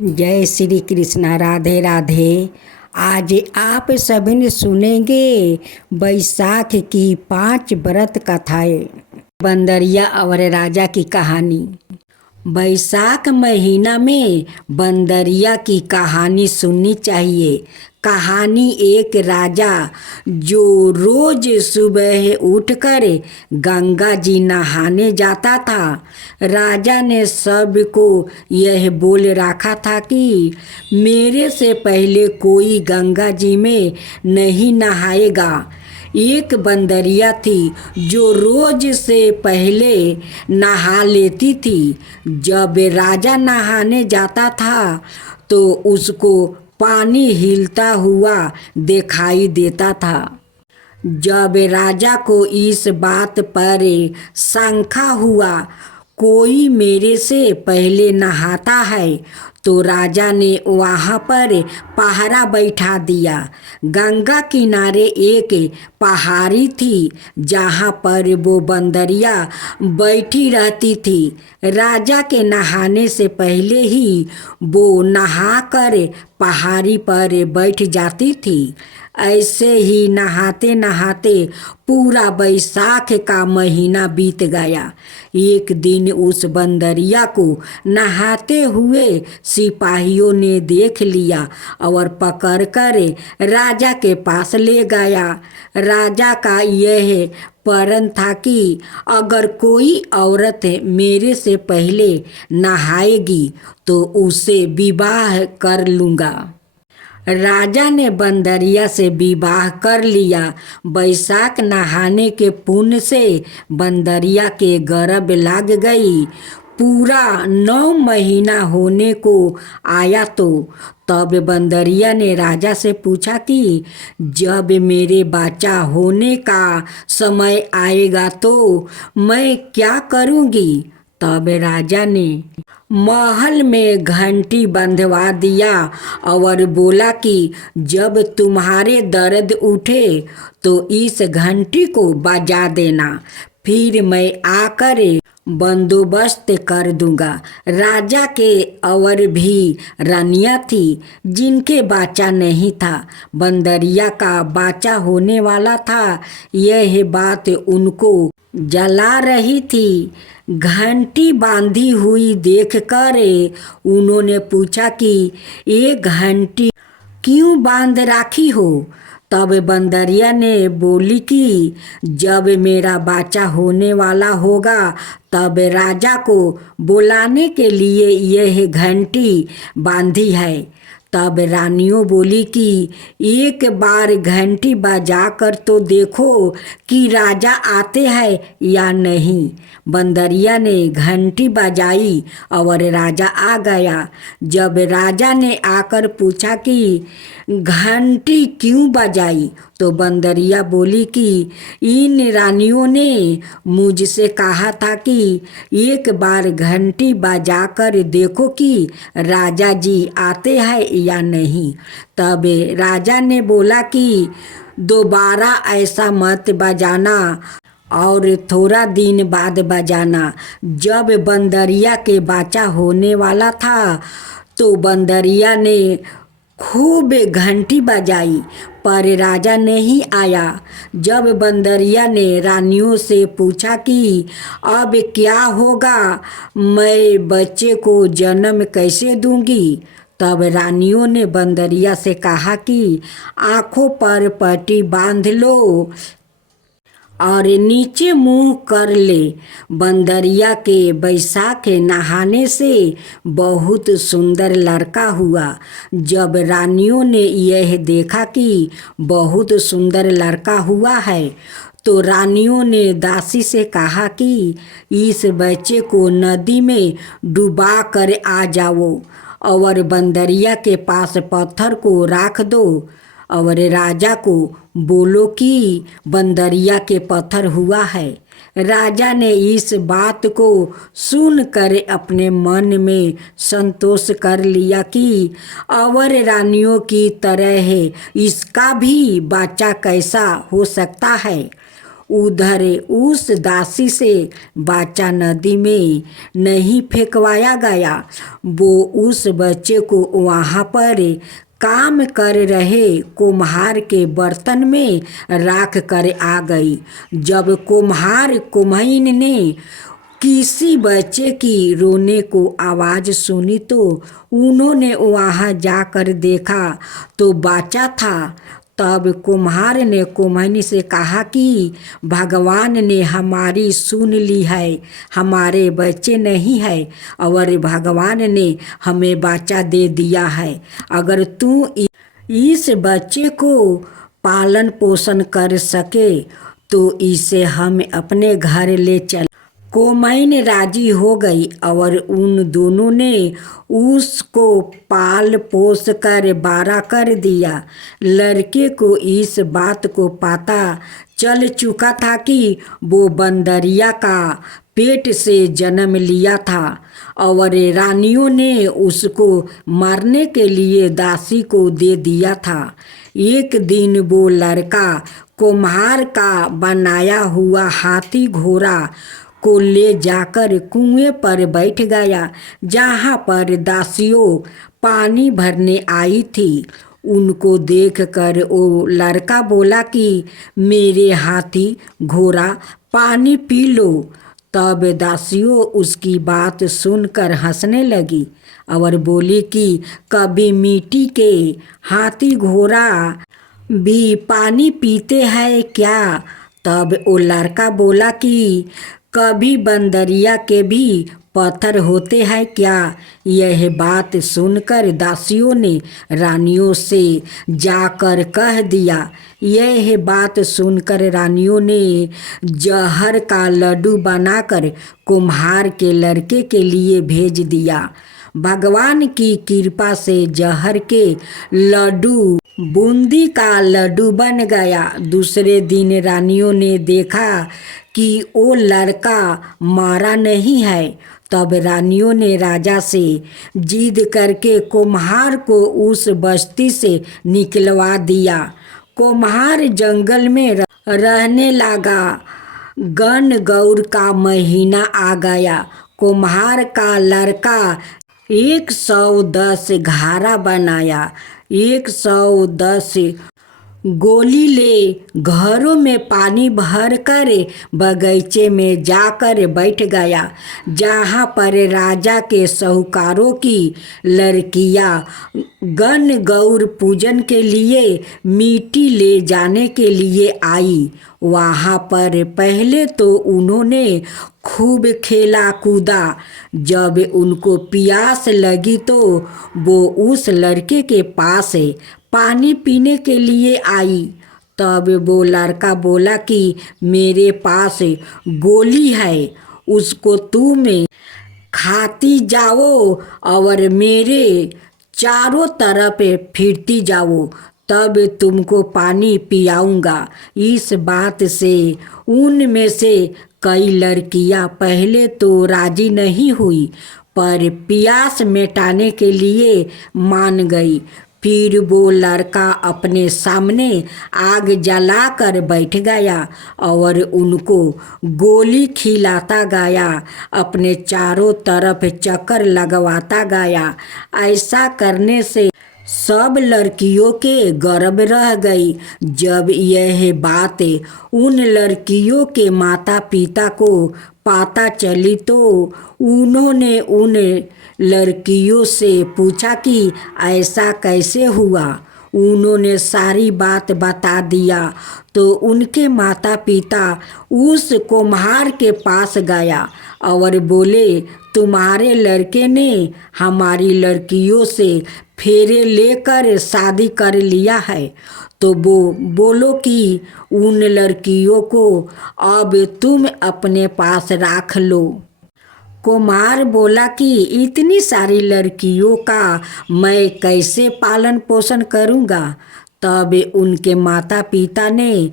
जय श्री कृष्णा। राधे राधे। आज आप सभी ने सुनेंगे बैसाख की 5 व्रत कथाएं। बंदरिया और राजा की कहानी। बैसाख महीना में बंदरिया की कहानी सुननी चाहिए। कहानी एक राजा जो रोज सुबह उठकर गंगा जी नहाने जाता था। राजा ने सबको यह बोल रखा था कि मेरे से पहले कोई गंगा जी में नहीं नहाएगा। एक बंदरिया थी जो रोज से पहले नहा लेती थी। जब राजा नहाने जाता था तो उसको पानी हिलता हुआ दिखाई देता था। जब राजा को इस बात पर शंका हुआ, कोई मेरे से पहले नहाता है, तो राजा ने वहाँ पर पहरा बैठा दिया। गंगा किनारे एक पहाड़ी थी जहाँ पर वो बंदरिया बैठी रहती थी। राजा के नहाने से पहले ही वो नहाकर पहाड़ी पर बैठ जाती थी। ऐसे ही नहाते नहाते पूरा बैसाख का महीना बीत गया। एक दिन उस बंदरिया को नहाते हुए सिपाहियों ने देख लिया और पकड़कर राजा के पास ले गया। राजा का यह प्रण था कि अगर कोई औरत मेरे से पहले नहाएगी तो उसे विवाह कर लूँगा। राजा ने बंदरिया से विवाह कर लिया। बैसाख नहाने के पुण्य से बंदरिया के गर्भ लग गई। पूरा 9 महीना होने को आया तो तब बंदरिया ने राजा से पूछा कि जब मेरे बच्चा होने का समय आएगा तो मैं क्या करूँगी। तब राजा ने महल में घंटी बंधवा दिया और बोला कि जब तुम्हारे दर्द उठे तो इस घंटी को बजा देना, फिर मैं आकर बंदोबस्त कर दूंगा। राजा के और भी रानियां थी जिनके बच्चा नहीं था। बंदरिया का बच्चा होने वाला था। यह बात उनको जला रही थी। घंटी बांधी हुई देखकर उन्होंने पूछा कि ये घंटी क्यों बांध रखी हो। तब बंदरिया ने बोली कि जब मेरा बच्चा होने वाला होगा तब राजा को बुलाने के लिए यह घंटी बांधी है। तब रानियों बोली कि एक बार घंटी बजाकर तो देखो कि राजा आते हैं या नहीं। बंदरिया ने घंटी बजाई और राजा आ गया। जब राजा ने आकर पूछा कि घंटी क्यों बजाई, तो बंदरिया बोली कि इन रानियों ने मुझसे कहा था कि एक बार घंटी बजाकर देखो कि राजा जी आते हैं या नहीं। तब राजा ने बोला कि दोबारा ऐसा मत बजाना और थोड़ा दिन बाद बजाना। जब बंदरिया के बच्चा होने वाला था तो बंदरिया ने खूब घंटी बजाई पर राजा नहीं आया। जब बंदरिया ने रानियों से पूछा कि अब क्या होगा, मैं बच्चे को जन्म कैसे दूंगी, तब रानियों ने बंदरिया से कहा कि आँखों पर पट्टी बांध लो और नीचे मुंह कर ले। बंदरिया के बैसाख नहाने से बहुत सुंदर लड़का हुआ। जब रानियों ने यह देखा कि बहुत सुंदर लड़का हुआ है तो रानियों ने दासी से कहा कि इस बच्चे को नदी में डुबा कर आ जाओ और बंदरिया के पास पत्थर को रख दो और राजा को बोलो कि बंदरिया के पत्थर हुआ है। राजा ने इस बात को सुनकर अपने मन में संतोष कर लिया कि और रानियों की तरह इसका भी बच्चा कैसा हो सकता है। उधर उस दासी से बच्चा नदी में नहीं फेंकवाया गया। वो उस बच्चे को वहाँ पर काम कर रहे कुम्हार के बर्तन में रख कर आ गई। जब कुम्हार कुम्हाइन ने किसी बच्चे की रोने को आवाज़ सुनी तो उन्होंने वहाँ जाकर देखा तो बच्चा था। तब कुम्हार ने कुम्हानी से कहा कि भगवान ने हमारी सुन ली है, हमारे बच्चे नहीं है और भगवान ने हमें बच्चा दे दिया है। अगर तू इस बच्चे को पालन पोषण कर सके तो इसे हम अपने घर ले चल। कुम्हाइन राजी हो गई और उन दोनों ने उसको पाल पोस कर बड़ा कर दिया। लड़के को इस बात को पता चल चुका था कि वो बंदरिया का पेट से जन्म लिया था और रानियों ने उसको मारने के लिए दासी को दे दिया था। एक दिन वो लड़का कुम्हार का बनाया हुआ हाथी घोड़ा को ले जाकर कुएं पर बैठ गया, जहाँ पर दासियों पानी भरने आई थी। उनको देखकर वो लड़का बोला कि मेरे हाथी घोड़ा पानी पी लो। तब दासियों उसकी बात सुनकर हंसने लगी और बोली कि कभी मिट्टी के हाथी घोड़ा भी पानी पीते हैं क्या? तब वो लड़का बोला कि कभी बंदरिया के भी पत्थर होते हैं क्या? यह बात सुनकर दासियों ने रानियों से जाकर कह दिया। यह बात सुनकर रानियों ने जहर का लड्डू बनाकर कुम्हार के लड़के के लिए भेज दिया। भगवान की कृपा से जहर के लड्डू बूंदी का लड्डू बन गया। दूसरे दिन रानियों ने देखा कि वो लड़का मारा नहीं है। तब रानियों ने राजा से जिद करके कुम्हार को उस बस्ती से निकलवा दिया। कुम्हार जंगल में रहने लगा। गण गौर का महीना आ गया। कुम्हार का लड़का 110 घारा बनाया, 110 गोली ले घरों में पानी भर कर बगीचे में जाकर बैठ गया, जहाँ पर राजा के साहूकारों की लड़कियाँ गण गौर पूजन के लिए मिट्टी ले जाने के लिए आई। वहाँ पर पहले तो उन्होंने खूब खेला कूदा। जब उनको प्यास लगी तो वो उस लड़के के पास पानी पीने के लिए आई। तब वो लड़का बोला कि मेरे पास गोली है, उसको तुम खाती जाओ और मेरे चारों तरफ फिरती जाओ, तब तुमको पानी पियाऊंगा। इस बात से उनमें से कई लड़कियां पहले तो राजी नहीं हुई, पर प्यास मिटाने के लिए मान गई। फिर वो लड़का अपने सामने आग जलाकर बैठ गया और उनको गोली खिलाता गया, अपने चारों तरफ चक्कर लगवाता गया। ऐसा करने से सब लड़कियों के गर्भ रह गई। जब यह बात उन लड़कियों के माता पिता को पता चली तो उन्होंने उन लड़कियों से पूछा कि ऐसा कैसे हुआ। उन्होंने सारी बात बता दिया तो उनके माता पिता उस कुम्हार के पास गया और बोले, तुम्हारे लड़के ने हमारी लड़कियों से फेरे लेकर शादी कर लिया है, तो वो बोलो कि उन लड़कियों को अब तुम अपने पास रख लो। कुम्हार बोला कि इतनी सारी लड़कियों का मैं कैसे पालन पोषण करूँगा। तब उनके माता पिता ने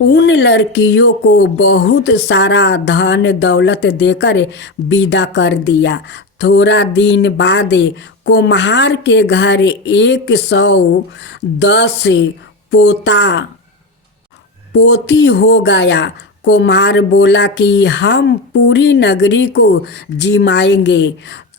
उन लड़कियों को बहुत सारा धन दौलत देकर विदा कर दिया। थोड़ा दिन बाद कुम्हार के घर 110 पोता पोती हो गया। कुम्हार बोला कि हम पूरी नगरी को जिमाएंगे।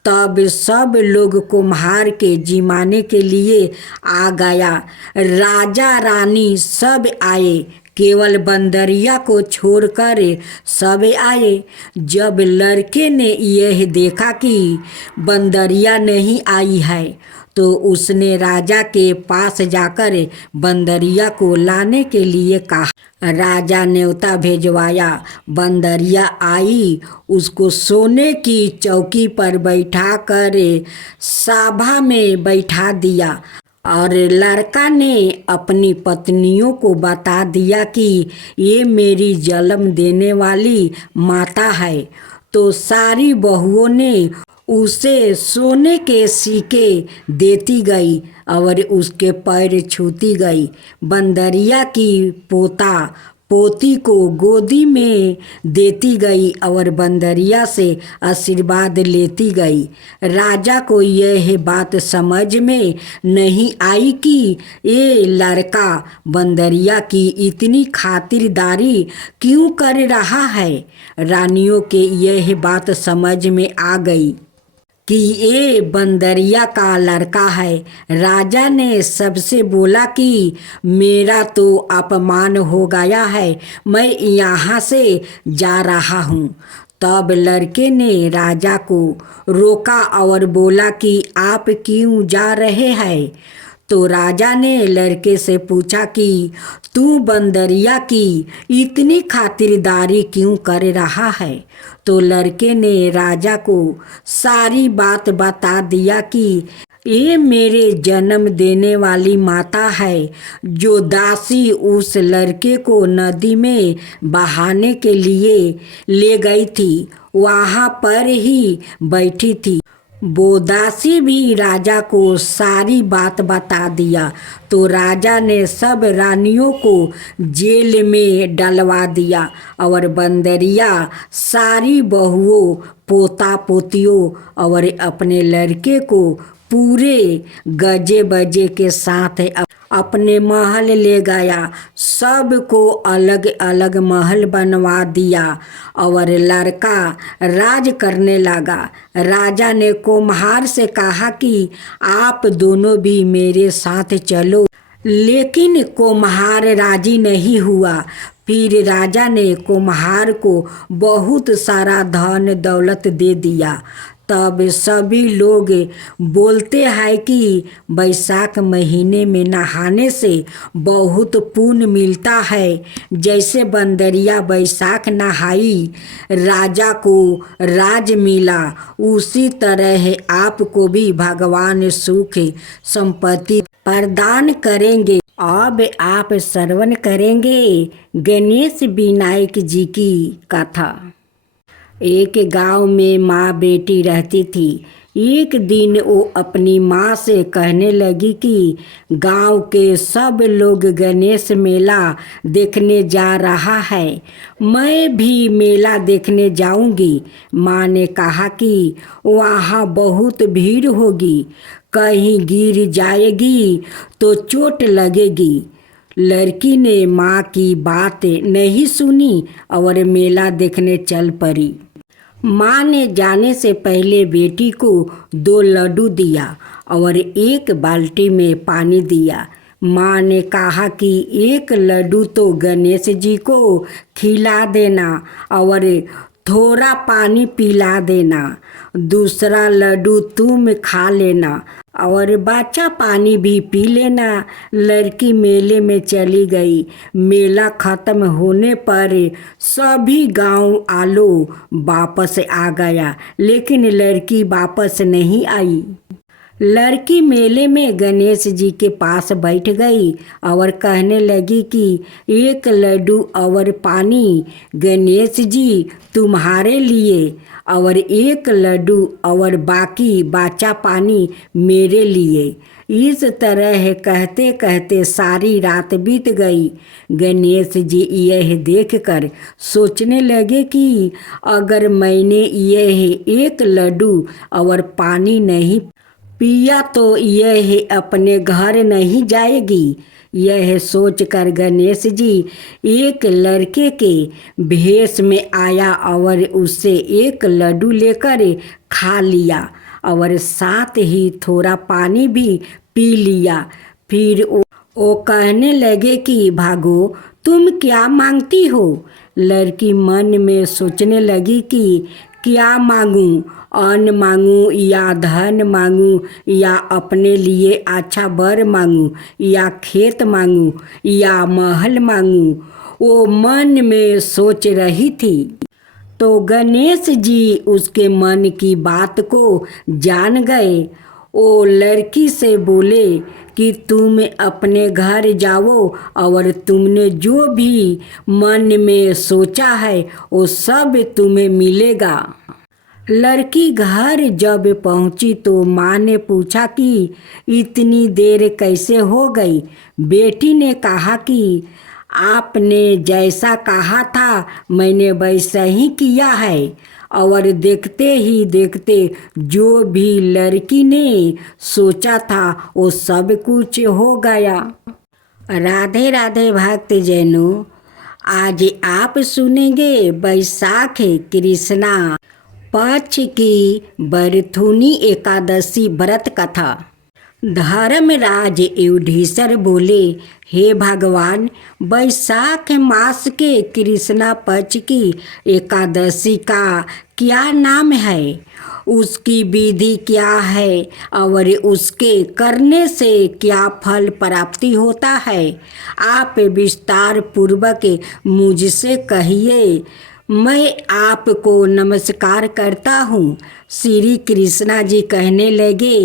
तब सब लोग कुम्हार के जिमाने के लिए आ गया। राजा रानी सब आए, केवल बंदरिया को छोड़कर सब आए। जब लड़के ने यह देखा कि बंदरिया नहीं आई है तो उसने राजा के पास जाकर बंदरिया को लाने के लिए कहा। राजा न्योता भेजवाया। बंदरिया आई, उसको सोने की चौकी पर बैठा कर सभा में बैठा दिया और लड़का ने अपनी पत्नियों को बता दिया कि ये मेरी जन्म देने वाली माता है। तो सारी बहुओं ने उसे सोने के सिक्के देती गई और उसके पैर छूती गई। बंदरिया की पोता पोती को गोदी में देती गई और बंदरिया से आशीर्वाद लेती गई। राजा को यह बात समझ में नहीं आई कि ये लड़का बंदरिया की इतनी खातिरदारी क्यों कर रहा है। रानियों के यह बात समझ में आ गई कि ये बंदरिया का लड़का है। राजा ने सबसे बोला कि मेरा तो अपमान हो गया है, मैं यहाँ से जा रहा हूँ। तब लड़के ने राजा को रोका और बोला कि आप क्यों जा रहे हैं। तो राजा ने लड़के से पूछा कि तू बंदरिया की इतनी खातिरदारी क्यों कर रहा है। तो लड़के ने राजा को सारी बात बता दिया कि ये मेरे जन्म देने वाली माता है। जो दासी उस लड़के को नदी में बहाने के लिए ले गई थी वहाँ पर ही बैठी थी। वो दासी भी राजा को सारी बात बता दिया। तो राजा ने सब रानियों को जेल में डलवा दिया और बंदरिया सारी बहुओं पोता पोतियों और अपने लड़के को पूरे गजे बजे के साथ अपने महल ले गया। सबको अलग अलग महल बनवा दिया और लड़का राज करने लगा। राजा ने कुम्हार से कहा कि आप दोनों भी मेरे साथ चलो, लेकिन कुम्हार राजी नहीं हुआ। फिर राजा ने कुम्हार को बहुत सारा धन दौलत दे दिया। तब सभी लोग बोलते हैं कि बैसाख महीने में नहाने से बहुत पुण्य मिलता है। जैसे बंदरिया बैसाख नहाई राजा को राज मिला, उसी तरह आपको भी भगवान सुख संपत्ति प्रदान करेंगे। अब आप श्रवण करेंगे गणेश विनायक जी की कथा। एक गांव में माँ बेटी रहती थी। एक दिन वो अपनी माँ से कहने लगी कि गांव के सब लोग गणेश मेला देखने जा रहा है, मैं भी मेला देखने जाऊंगी। माँ ने कहा कि वहाँ बहुत भीड़ होगी, कहीं गिर जाएगी तो चोट लगेगी। लड़की ने माँ की बात नहीं सुनी और मेला देखने चल पड़ी। माँ ने जाने से पहले बेटी को 2 लड्डू दिया और 1 बाल्टी में पानी दिया। माँ ने कहा कि 1 लड्डू तो गणेश जी को खिला देना और थोड़ा पानी पिला देना, दूसरा लड्डू तुम खा लेना और बचा पानी भी पी लेना। लड़की मेले में चली गई। मेला खत्म होने पर सभी गांव आलो वापस आ गया, लेकिन लड़की वापस नहीं आई। लड़की मेले में गणेश जी के पास बैठ गई और कहने लगी कि 1 लड्डू और पानी गणेश जी तुम्हारे लिए और 1 लड्डू और बाकी बचा पानी मेरे लिए। इस तरह कहते कहते सारी रात बीत गई। गणेश जी यह देखकर सोचने लगे कि अगर मैंने यह 1 लड्डू और पानी नहीं पिया तो यह अपने घर नहीं जाएगी। यह सोचकर गणेश जी एक लड़के के भेष में आया और उससे एक लड्डू लेकर खा लिया और साथ ही थोड़ा पानी भी पी लिया। फिर वो कहने लगे कि भागो, तुम क्या मांगती हो? लड़की मन में सोचने लगी कि क्या मांगूं, अन्न मांगूं या धन मांगूं या अपने लिए अच्छा वर मांगूं या खेत मांगूं या महल मांगूं। वो मन में सोच रही थी तो गणेश जी उसके मन की बात को जान गए। वो लड़की से बोले कि तुम अपने घर जाओ और तुमने जो भी मन में सोचा है वो सब तुम्हें मिलेगा। लड़की घर जब पहुंची तो माँ ने पूछा कि इतनी देर कैसे हो गई? बेटी ने कहा कि आपने जैसा कहा था मैंने वैसा ही किया है और देखते ही देखते जो भी लड़की ने सोचा था वो सब कुछ हो गया। राधे राधे भक्तजनों, आज आप सुनेंगे वैशाख कृष्णा पक्ष की बरथुनी एकादशी व्रत कथा। धर्मराज युधिष्ठिर बोले, हे भगवान, वैशाख मास के कृष्णा पक्ष की एकादशी का क्या नाम है? उसकी विधि क्या है और उसके करने से क्या फल प्राप्ति होता है? आप विस्तार पूर्वक मुझसे कहिए। मैं आपको नमस्कार करता हूँ। श्री कृष्णा जी कहने लगे,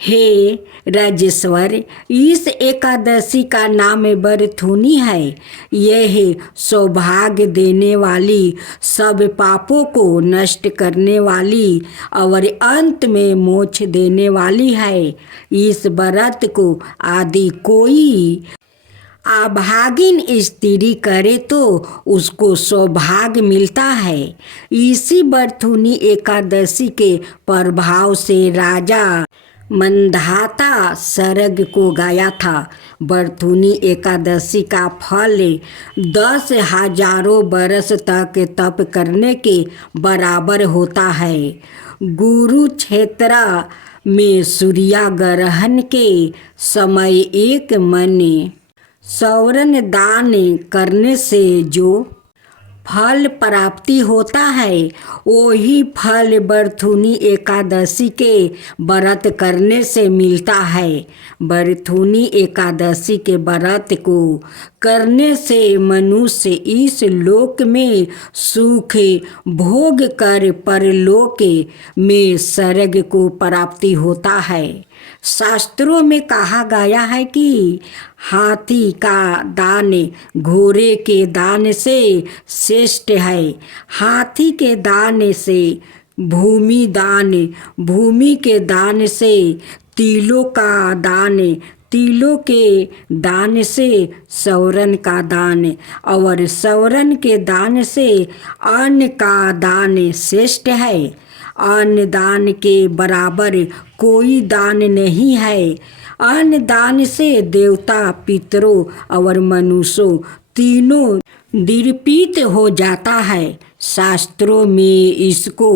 हे राजेश्वर, इस एकादशी का नाम बरथुनी है। यह सौभाग्य देने वाली, सब पापों को नष्ट करने वाली और अंत में मोक्ष देने वाली है। इस व्रत को आदि कोई अभागिन स्त्री करे तो उसको सौभाग्य मिलता है। इसी बरथुनी एकादशी के प्रभाव से राजा मंधाता सरग को गाया था। बरथुनी एकादशी का फल 10,000 बरस तक तप करने के बराबर होता है। कुरुक्षेत्र में सूर्यग्रहण के समय एक मन सौरन दान करने से जो फल प्राप्ति होता है वही फल बरथुनी एकादशी के व्रत करने से मिलता है। बरथुनी एकादशी के व्रत को करने से मनुष्य इस लोक में सुख भोग कर परलोक में स्वर्ग को प्राप्ति होता है। शास्त्रों में कहा गया है कि हाथी का दान घोड़े के दान से श्रेष्ठ है। हाथी के दान से भूमि दान, भूमि के दान से तिलों का दान, तिलों के दान से सौरन का दान और सौरन के दान से अन्न का दान श्रेष्ठ है। अन्न दान के बराबर कोई दान नहीं है। अन्न दान से देवता, पितरों और मनुष्यों तीनों निर्पीत हो जाता है। शास्त्रों में इसको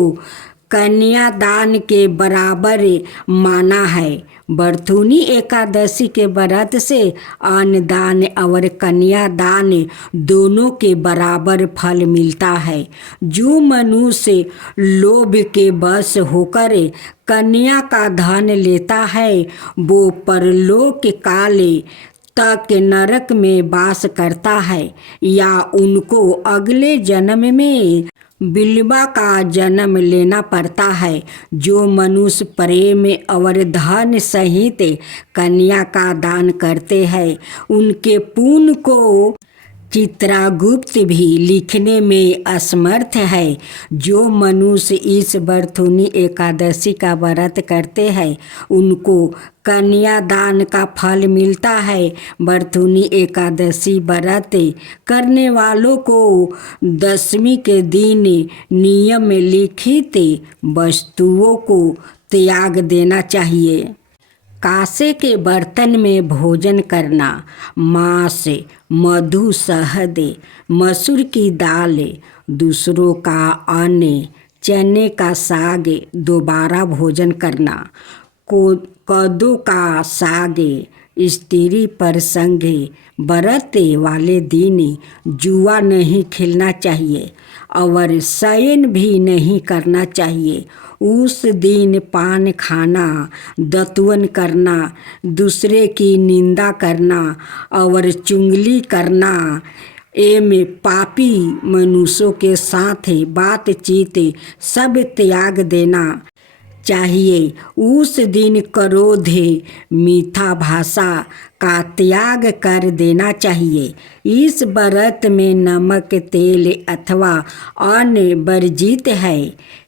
कन्यादान के बराबर माना है। बरथुनी एकादशी के व्रत से अन्नदान और कन्यादान दोनों के बराबर फल मिलता है। जो मनुष्य लोभ के वश होकर कन्या का धन लेता है वो परलोक काल तक नरक में वास करता है या उनको अगले जन्म में बिलवा का जन्म लेना पड़ता है। जो मनुष्य प्रेम और धन सहित कन्या का दान करते हैं उनके पुण्य को चित्रगुप्त भी लिखने में असमर्थ है। जो मनुष्य इस बरथुनी एकादशी का व्रत करते हैं उनको कन्यादान का फल मिलता है। बरथुनी एकादशी व्रत करने वालों को दशमी के दिन नियम लिखित वस्तुओं को त्याग देना चाहिए। कांसे के बर्तन में भोजन करना, मांस, मधु, शहद, मसूर की दाल, दूसरों का अन्न, चने का साग दोबारा भोजन करना, कद्दू का साग, स्त्री प्रसंग, व्रत वाले दिन जुआ नहीं खेलना चाहिए और शयन भी नहीं करना चाहिए। उस दिन पान खाना, दतुवन करना, दूसरे की निंदा करना और चुगली करना एवं पापी मनुष्यों के साथ बातचीत सब त्याग देना चाहिए। उस दिन क्रोध, मीठा भाषा का त्याग कर देना चाहिए। इस व्रत में नमक, तेल अथवा अन्न वर्जित है।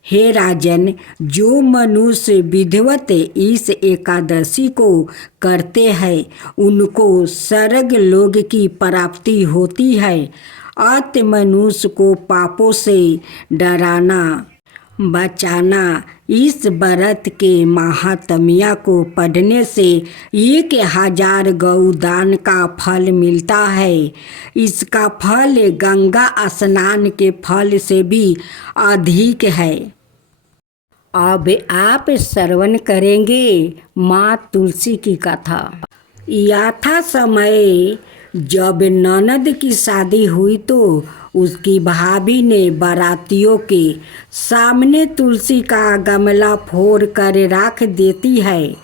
हे राजन, जो मनुष्य विधिवत इस एकादशी को करते हैं उनको स्वर्ग लोक की प्राप्ति होती है। अत मनुष्य को पापों से डराना, बचाना। इस व्रत के महात्म्य को पढ़ने से 1000 गौदान का फल मिलता है। इसका फल गंगा स्नान के फल से भी अधिक है। अब आप श्रवण करेंगे माँ तुलसी की कथा। यथा समय जब ननद की शादी हुई तो उसकी भाभी ने बारातियों के सामने तुलसी का गमला फोड़ कर रख देती है।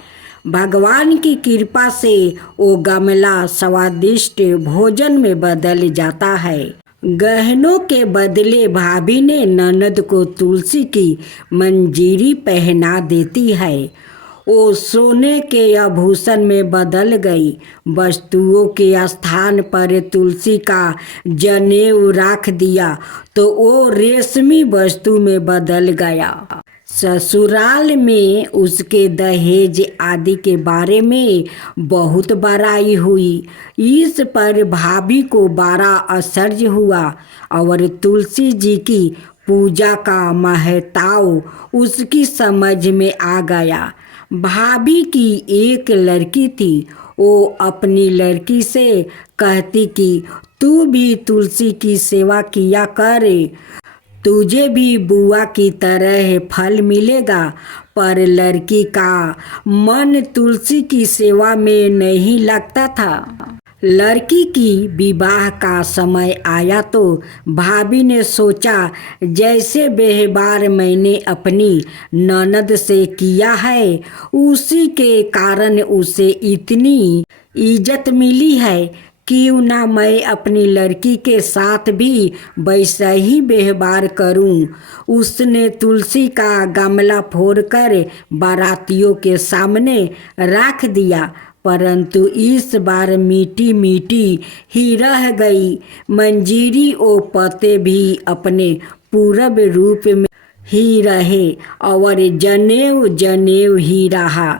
भगवान की कृपा से वो गमला स्वादिष्ट भोजन में बदल जाता है। गहनों के बदले भाभी ने ननद को तुलसी की मंजीरी पहना देती है। वो सोने के आभूषण में बदल गई। वस्तुओं के स्थान पर तुलसी का जनेऊ रख दिया तो वो रेशमी वस्तु में बदल गया। ससुराल में उसके दहेज आदि के बारे में बहुत बड़ाई हुई। इस पर भाभी को बड़ा आश्चर्य हुआ और तुलसी जी की पूजा का महत्व उसकी समझ में आ गया। भाभी की एक लड़की थी। वो अपनी लड़की से कहती कि तू भी तुलसी की सेवा किया कर, तुझे भी बुआ की तरह फल मिलेगा। पर लड़की का मन तुलसी की सेवा में नहीं लगता था। लड़की की विवाह का समय आया तो भाभी ने सोचा जैसे व्यवहार मैंने अपनी ननद से किया है उसी के कारण उसे इतनी इज्जत मिली है, क्यों ना मैं अपनी लड़की के साथ भी वैसा ही व्यवहार करूं। उसने तुलसी का गमला फोड़कर बारातियों के सामने रख दिया, परंतु इस बार मीठी मीठी ही रह गई। मंजीरी ओ पते भी अपने पूर्व रूप में ही रहे और जनेऊ जनेऊ ही रहा।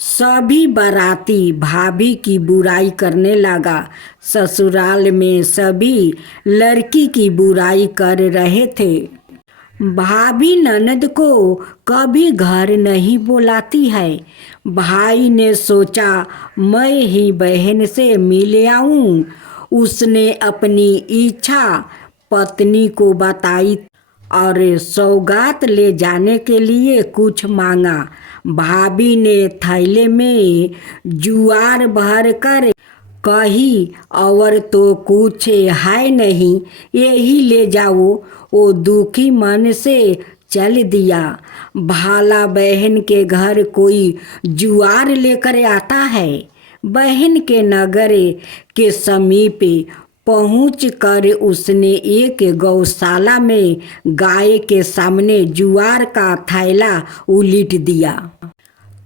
सभी बाराती भाभी की बुराई करने लगा। ससुराल में सभी लड़की की बुराई कर रहे थे। भाभी ननद को कभी घर नहीं बुलाती है। भाई ने सोचा मैं ही बहन से मिल आऊं। उसने अपनी इच्छा पत्नी को बताई और सौगात ले जाने के लिए कुछ मांगा। भाभी ने थैले में जुआर भर कर कही और तो कुछ है नहीं, यही ले जाओ। वो दुखी मन से चल दिया। भाला बहन के घर कोई जुआर लेकर आता है। बहन के नगर के समीप पहुँच कर उसने एक गौशाला में गाय के सामने जुआर का थैला उलीट दिया।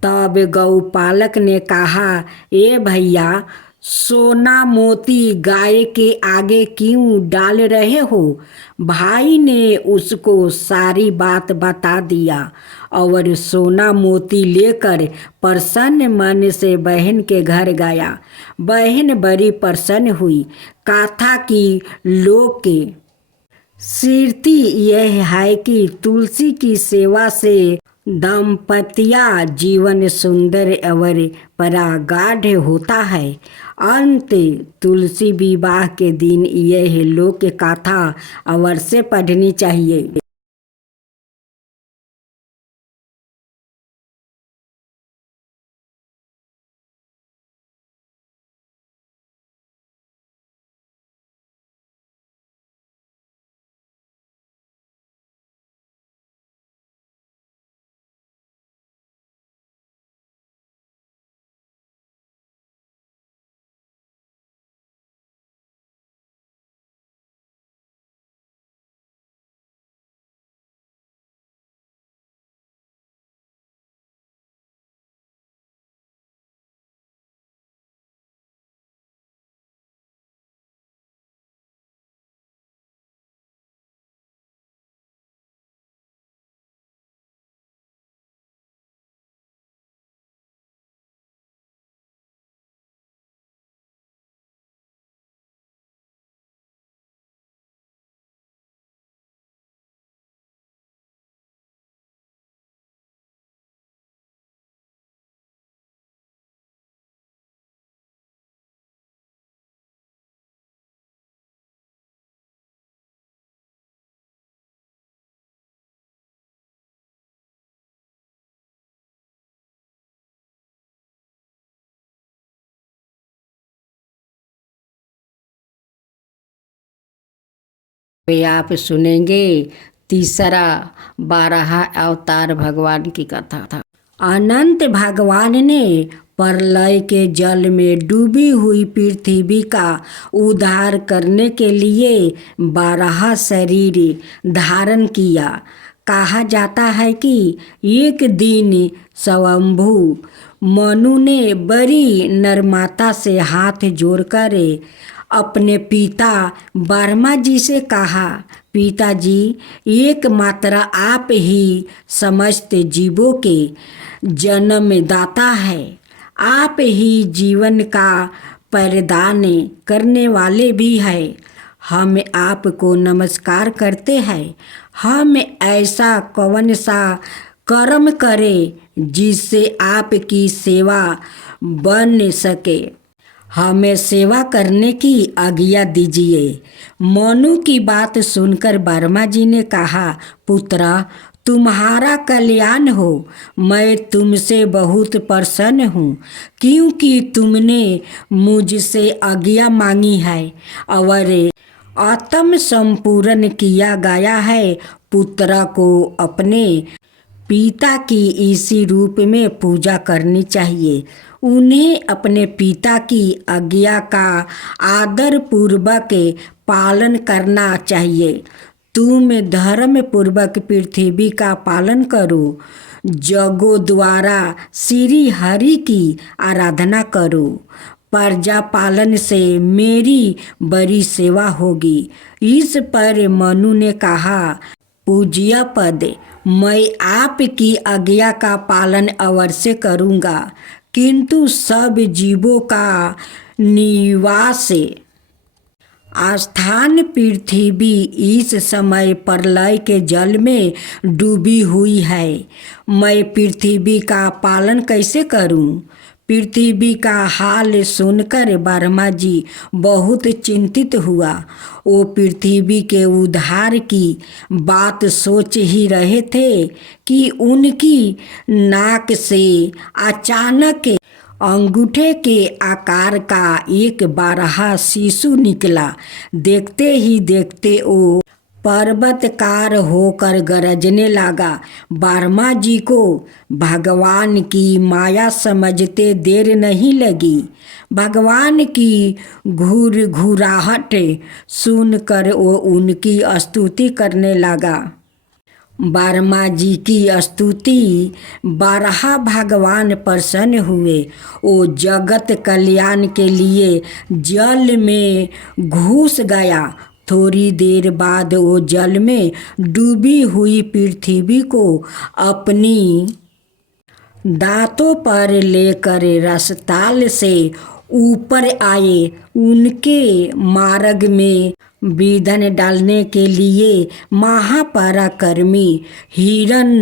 तब गौपालक ने कहा, ए भैया, सोना मोती गाय के आगे क्यों डाल रहे हो? भाई ने उसको सारी बात बता दिया और सोना मोती लेकर प्रसन्न मन से बहन के घर गया। बहन बड़ी प्रसन्न हुई। कथा की लोक कीर्ति यह है कि तुलसी की सेवा से दाम्पत्य जीवन सुंदर और परागाढ़ होता है। अंत तुलसी विवाह के दिन यह लोक गाथा अवश्य पढ़नी चाहिए। आप सुनेंगे तीसरा 12 अवतार भगवान की कथा था। अनंत भगवान ने प्रलय के जल में डूबी हुई पृथ्वी का उद्धार करने के लिए 12 शरीर धारण किया। कहा जाता है कि एक दिन स्वयंभू मनु ने बड़ी नम्रता से हाथ जोड़कर अपने पिता ब्रह्मा जी से कहा, पिताजी, एकमात्र आप ही समस्त जीवों के जन्मदाता है। आप ही जीवन का प्रदान करने वाले भी हैं। हम आपको नमस्कार करते हैं। हम ऐसा कौन सा कर्म करें जिससे आपकी सेवा बन सके। हमें सेवा करने की आज्ञा दीजिए। मनु की बात सुनकर ब्रह्मा जी ने कहा, पुत्रा, तुम्हारा कल्याण हो। मैं तुमसे बहुत प्रसन्न हूँ क्योंकि तुमने मुझसे आज्ञा मांगी है और आत्म संपूर्ण किया गया है। पुत्र को अपने पिता की इसी रूप में पूजा करनी चाहिए। उन्हें अपने पिता की आज्ञा का आदर पूर्वक पालन करना चाहिए। तुम धर्म पूर्वक पृथ्वी का पालन करो। जगों द्वारा श्री हरि की आराधना करो। प्रजा पालन से मेरी बड़ी सेवा होगी। इस पर मनु ने कहा, पूज्य पद, मैं आपकी आज्ञा का पालन अवश्य करूँगा, किंतु सब जीवों का निवास स्थान पृथ्वी इस समय प्रलय के जल में डूबी हुई है। मैं पृथ्वी का पालन कैसे करूं? पृथ्वी का हाल सुनकर ब्रह्मा जी बहुत चिंतित हुआ। वो पृथ्वी के उद्धार की बात सोच ही रहे थे कि उनकी नाक से अचानक अंगूठे के आकार का एक 12 शिशु निकला। देखते ही देखते वो पर्वतकार होकर गरजने लगा। ब्रह्मा जी को भगवान की माया समझते देर नहीं लगी। भगवान की घुरघुराहट सुनकर वो उनकी स्तुति करने लगा। ब्रह्मा जी की स्तुति 12 भगवान प्रसन्न हुए। वो जगत कल्याण के लिए जल में घुस गया। थोड़ी देर बाद वो जल में डूबी हुई पृथ्वी को अपनी दांतों पर लेकर रसताल से ऊपर आए। उनके मार्ग में विघ्न डालने के लिए महापराक्रमी हिरण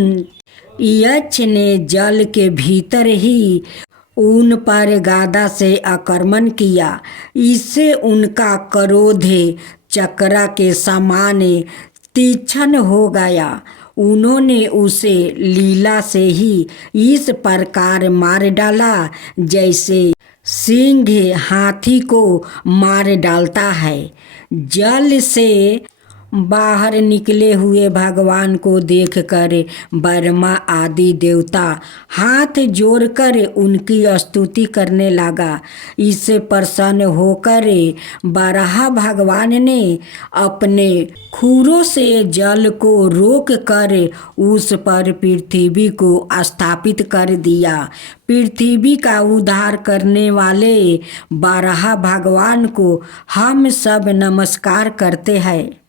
यक्ष ने जल के भीतर ही उन पर गादा से आक्रमण किया। इससे उनका क्रोध चक्रा के समान तीक्ष्ण हो गया। उन्होंने उसे लीला से ही इस प्रकार मार डाला जैसे सिंह हाथी को मार डालता है। जल से बाहर निकले हुए भगवान को देखकर ब्रह्मा आदि देवता हाथ जोड़कर उनकी स्तुति करने लगा। इससे प्रसन्न होकर वराह भगवान ने अपने खुरों से जल को रोक कर उस पर पृथ्वी को स्थापित कर दिया। पृथ्वी का उद्धार करने वाले वराह भगवान को हम सब नमस्कार करते हैं।